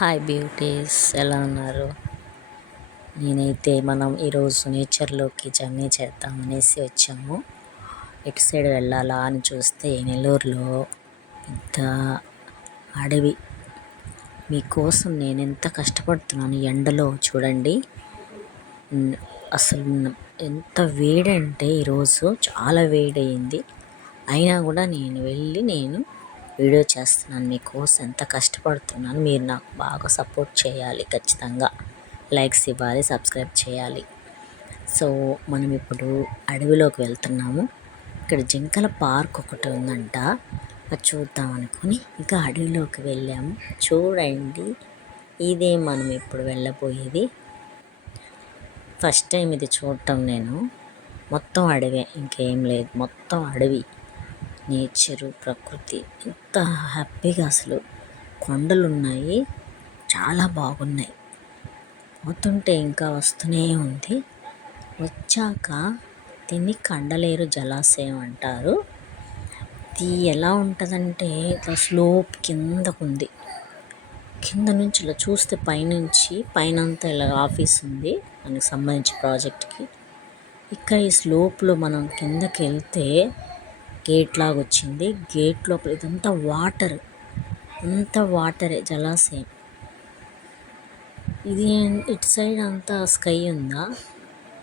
Hi beauties, ఎలా ఉన్నారు? నేనైతే మనం ఈరోజు నేచర్లోకి జర్నీ చేద్దాం అనేసి వచ్చాము. ఎటు సైడ్ వెళ్ళాలా అని చూస్తే నెల్లూరులో పెద్ద అడవి. మీకోసం నేను ఎంత కష్టపడుతున్నాను ఎండలో చూడండి. అసలు ఎంత వేడంటే ఈరోజు చాలా వేడయింది. అయినా కూడా నేను వీడియో చేస్తున్నాను. మీకోసం ఎంత కష్టపడుతున్నాను. మీరు నాకు బాగా సపోర్ట్ చేయాలి. ఖచ్చితంగా లైక్స్ ఇవ్వాలి, సబ్స్క్రైబ్ చేయాలి. సో మనం ఇప్పుడు అడవిలోకి వెళ్తున్నాము. ఇక్కడ జింకల పార్క్ ఒకటి ఉందంట, అది చూద్దాం అనుకుని ఇంకా అడవిలోకి వెళ్ళాము. చూడండి, ఇదే మనం ఇప్పుడు వెళ్ళబోయేది. ఫస్ట్ టైం ఇది చూడటం నేను. మొత్తం అడవే, ఇంకేం లేదు, మొత్తం అడవి, నేచరు, ప్రకృతి. ఎంత హ్యాపీగా, అసలు కొండలు ఉన్నాయి, చాలా బాగున్నాయి. పోతుంటే ఇంకా వస్తూనే ఉంది. వచ్చాక దీన్ని కండలేరు జలాశయం అంటారు. ఇది ఎలా ఉంటుందంటే ఇట్లా స్లోప్ కిందకు ఉంది. కింద నుంచి ఇలా చూస్తే పైనుంచి పైనంతా ఇలా ఆఫీస్ ఉంది దానికి సంబంధించి ప్రాజెక్ట్కి. ఇక్కడ ఈ స్లోప్లో మనం కిందకి వెళ్తే గేట్ లాగా వచ్చింది. గేట్ లోపల ఇదంతా వాటర్, అంతా వాటరే, జలాశయం. ఇది ఇటు సైడ్ అంతా స్కై ఉందా,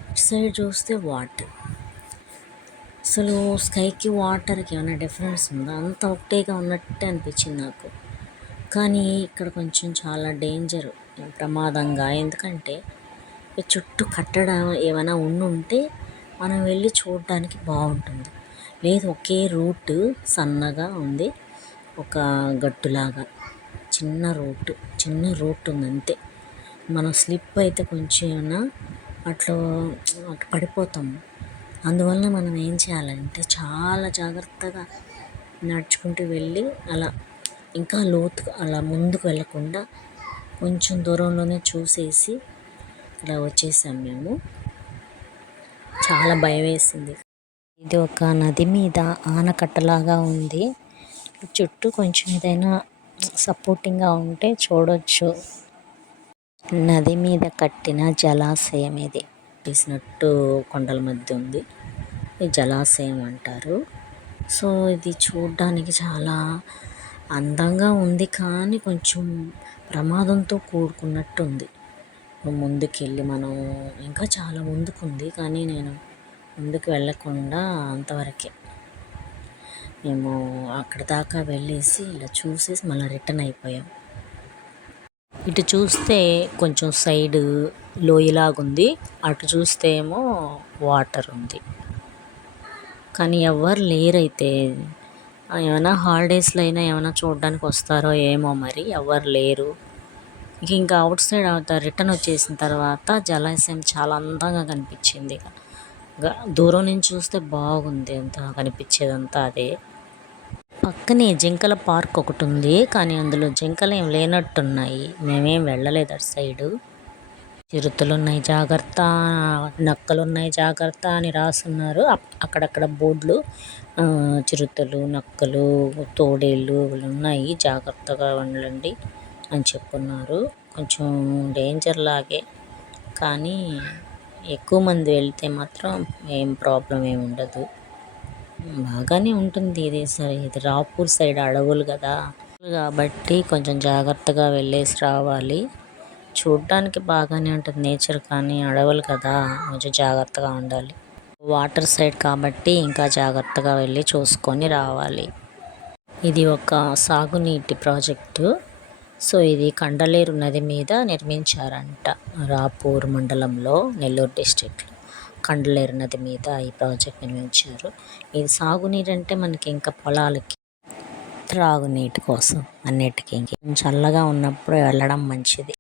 ఇటు సైడ్ చూస్తే వాటర్. అసలు స్కైకి వాటర్కి ఏమైనా డిఫరెన్స్ ఉందా? అంత ఒకటేగా ఉన్నట్టే అనిపించింది నాకు. కానీ ఇక్కడ కొంచెం చాలా డేంజర్, ప్రమాదంగా. ఎందుకంటే చుట్టూ కట్టడం ఏమైనా ఉంటే మనం వెళ్ళి చూడడానికి బాగుంటుంది. లేదు, ఒకే రూట్ సన్నగా ఉంది, ఒక గట్టులాగా చిన్న రూట్ ఉంది అంతే. మనం స్లిప్ అయితే కొంచెం ఏమైనా అట్లా పడిపోతాము. అందువల్ల మనం ఏం చేయాలంటే చాలా జాగ్రత్తగా నడుచుకుంటూ వెళ్ళి అలా ఇంకా లోతుగా అలా ముందుకు వెళ్ళకుండా కొంచెం దూరంలోనే చూసేసి ఇలా వచ్చేసాం మేము. చాలా భయం వేసింది. ఇది ఒక నది మీద ఆనకట్టలాగా ఉంది. చుట్టూ కొంచెం ఏదైనా సపోర్టింగ్గా ఉంటే చూడొచ్చు. నది మీద కట్టిన జలాశయం ఇది. తీసినట్టు కొండల మధ్య ఉంది, ఈ జలాశయం అంటారు. సో ఇది చూడడానికి చాలా అందంగా ఉంది, కానీ కొంచెం ప్రమాదంతో కూడుకున్నట్టు ఉంది. ముందుకెళ్ళి మనం ఇంకా చాలా ముందుకుంది, కానీ నేను ముందుకు వెళ్ళకుండా అంతవరకే. మేము అక్కడ దాకా వెళ్ళేసి ఇలా చూసేసి మళ్ళీ రిటర్న్ అయిపోయాం. ఇటు చూస్తే కొంచెం సైడ్ లోయలాగుంది, అటు చూస్తే ఏమో వాటర్ ఉంది. కానీ ఎవరు లేరైతే. ఏమైనా హాలిడేస్లో అయినా ఏమైనా చూడడానికి వస్తారో ఏమో, మరి ఎవరు లేరు. ఇంకా అవుట్ సైడ్ రిటర్న్ వచ్చేసిన తర్వాత జలాశయం చాలా అందంగా కనిపించింది. దూరం నుంచి చూస్తే బాగుంది, అంతా కనిపించేదంతా అదే. పక్కనే జింకల పార్క్ ఒకటి ఉంది, కానీ అందులో జింకలు ఏం లేనట్టున్నాయి. మేమేం వెళ్ళలేదు అటు సైడు. చిరుతలు ఉన్నాయి జాగ్రత్త, నక్కలు ఉన్నాయి జాగ్రత్త అని రాసున్నారు అక్కడక్కడ బోర్డులు. చిరుతలు, నక్కలు, తోడేళ్ళు ఉన్నాయి, జాగ్రత్తగా ఉండండి అని చెప్పున్నారు. కొంచెం డేంజర్ లాగే, కానీ ఎక్కువ మంది వెళ్తే మాత్రం ఏం ప్రాబ్లం ఏమి ఉండదు, బాగానే ఉంటుంది. ఇది రాపూర్ సైడ్ అడవులు కదా, కాబట్టి కొంచెం జాగ్రత్తగా వెళ్ళేసి రావాలి. చూడడానికి బాగానే ఉంటుంది నేచర్, కానీ అడవులు కదా, కొంచెం జాగ్రత్తగా ఉండాలి. వాటర్ సైడ్ కాబట్టి ఇంకా జాగ్రత్తగా వెళ్ళి చూసుకొని రావాలి. ఇది ఒక సాగునీటి ప్రాజెక్టు. సో ఇది కండలేరు నది మీద నిర్మించారంట. రాపూర్ మండలంలో, నెల్లూరు డిస్ట్రిక్ట్లో కండలేరు నది మీద ఈ ప్రాజెక్ట్ నిర్మించారు. ఇది సాగునీరు అంటే మనకి ఇంకా పొలాలకి, త్రాగునీటి కోసం, అన్నిటికీ. చల్లగా ఉన్నప్పుడు వెళ్ళడం మంచిది.